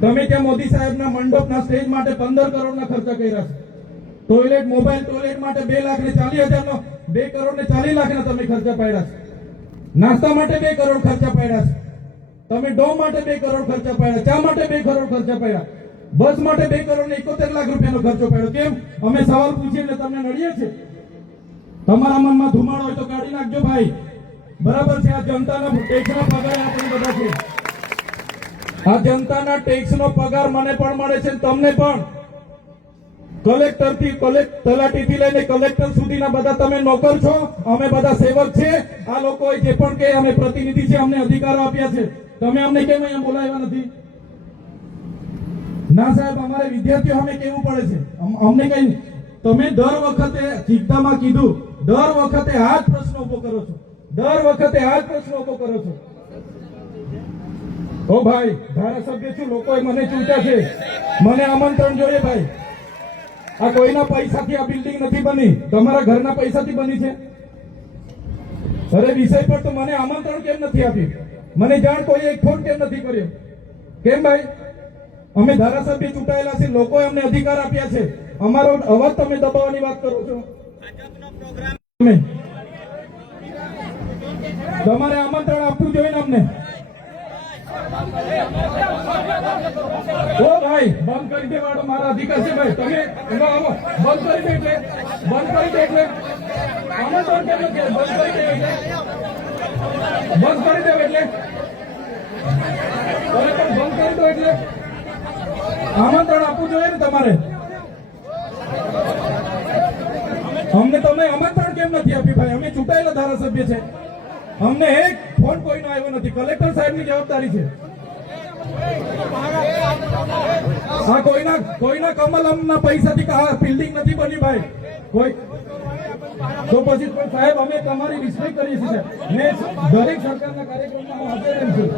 તમે ત્યાં મોદી સાહેબના મંડપના સ્ટેજ માટે 15 કરોડના ખર્ચા કર્યા છે. ટોયલેટ મોબાઈલ ટોયલેટ માટે 2,40,000 2 કરોડ ને 40 લાખના તમે ખર્ચા પાડ્યા છે. નાસ્તા માટે 2 કરોડ ખર્ચા પાડ્યા છે. તમે ડોમ માટે 2 કરોડ ખર્ચા પાડ્યા, ચા માટે 2 કરોડ ખર્ચા પાડ્યા, બસ માટે 2 કરોડ ને 71 લાખ રૂપિયાનો ખર્ચો પાડ્યો. કેમ? અમે સવાલ પૂછીએ એટલે તમને નડીએ છે? તમારા મનમાં ધુમાડો હોય તો કાઢી નાખજો ભાઈ. બરાબર છે. આ જનતાના ટેક્સનો પગાર આપણે બધા છે. આ જનતાના ટેક્સનો પગાર મને પણ મળે છે, તમને પણ. કલેક્ટર થી તલાટી થી લઈને કલેક્ટર સુધીના બધા તમે નોકર છો, અમે બધા સેવક છે. આ લોકો જે પણ કે અમે પ્રતિનિધિ છે, અમને અધિકારો આપ્યા છે. તમે અમને કેમ અહીંયા બોલાવ્યા નથી? ના સાહેબ, અમારે વિદ્યાર્થીઓ અમે કેવું પડે છે, અમને કઈ. તમે દર વખતે ચિંતામાં કીધું, દર વખતે આ જ પ્રશ્ન ઉભો કરો છો, દર વખતે આ જ પ્રશ્ન ઉભો કરો છો. ઓ ભાઈ, ધારાસભ્ય છું, લોકોએ મને ચૂંટ્યા છે, મને આમંત્રણ જોઈએ ભાઈ. આ કોઈના પૈસાથી આ બિલ્ડિંગ નથી બની, તમારા ઘરના પૈસાથી બની છે. અરે વિષય પર તો મને આમંત્રણ કેમ નથી આપ્યું? મને જાણ કોઈ એક ફોન કેમ નથી કર્યો? કેમ ભાઈ? અમે ધારાસભ્ય ચૂંટાયેલા છે, લોકોએ અમને અધિકાર આપ્યા છે. અમારો અવાજ તમે દબાવવાની વાત કરો છો. તમારે આમંત્રણ આપવું જોઈએ ને અમને. ઓ ભાઈ, બંધ કરી દેવાનો મારા અધિકાર છે ભાઈ. તમે એનો આવો બંધ કરી દે એટલે આમંત્રણ કેમ નથી? બંધ કરી દે એટલે બંધ કરી દે એટલે બંધ કરી દો એટલે આમંત્રણ આપવું જોઈએ ને તમારે. અમને તમે આમંત્રણ કેમ નથી આપ્યું ભાઈ? અમે ચૂંટાયેલા ધારાસભ્ય છે, અમને એક ફોન કોઈનો આવ્યો નથી. કલેક્ટર સાહેબની જવાબદારી છે. આ કોઈના કમલમના પૈસાથી બિલ્ડિંગ નથી બની ભાઈ. કોઈ તો પછી સાહેબ અમે તમારી રિસ્પેક્ટ કરીએ છીએ. મેં દરેક સરકારના કાર્યક્રમમાં હાજર છું.